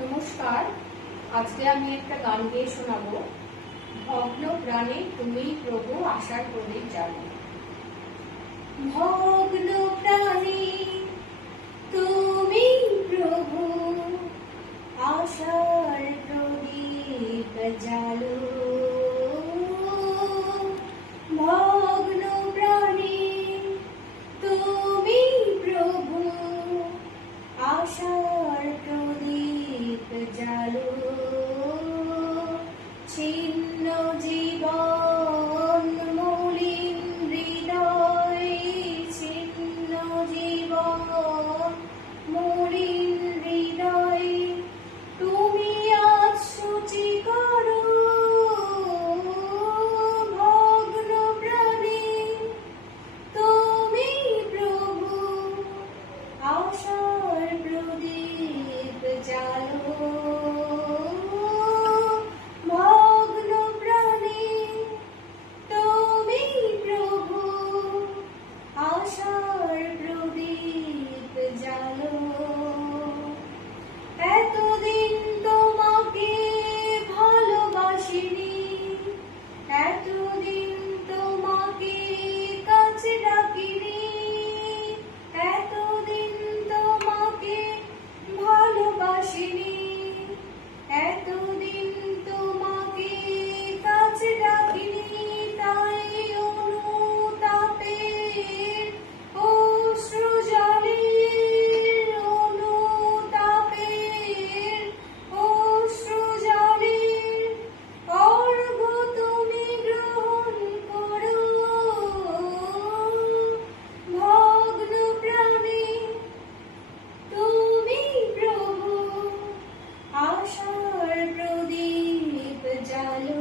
নমস্কার। আজকে আমি একটা গান গেয়ে শোনাবো। ভগ্ন প্রাণে তুমি প্রভু আশার প্রদীপ জ্বালো। ভগ্ন প্রাণে তুমি প্রভু আশার প্রদীপ জ্বালো। ভগ্ন প্রাণে তুমি প্রভু আশার প্রদীপ জ্বালো। ছিন্ন জীবন মলিন হৃদয়, ছিন্ন জীবন মলিন হৃদয় তুমি আজ শুচি করো। ভগ্ন প্রাণে তুমি প্রভু আশার প্রদীপ জ্বালো। ভগ্ন প্রাণে তুমি প্রভু আশার প্রদীপ জ্বালো। এতদিন তোমাকে ভালোবাসিনি, এতদিন তোমাকে কাছে ডাকিনি, এতদিন তোমাকে ভালোবাসিনি, এতদিন তোমাকে কাছে ডাকিনি। তাই অনুতাপের অশ্রু জলের, অনুতাপের অশ্রু জলের অর্ঘ্য তুমি গ্রহণ করো। ভগ্ন প্রাণে তুমি প্রভু আশার প্রদীপ জ্বালো।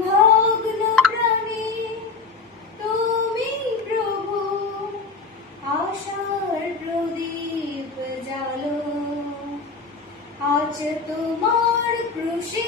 ভগ্ন প্রাণে তুমি প্রভু আশার প্রদীপ জ্বালো। আজ তোমার ক্রুশে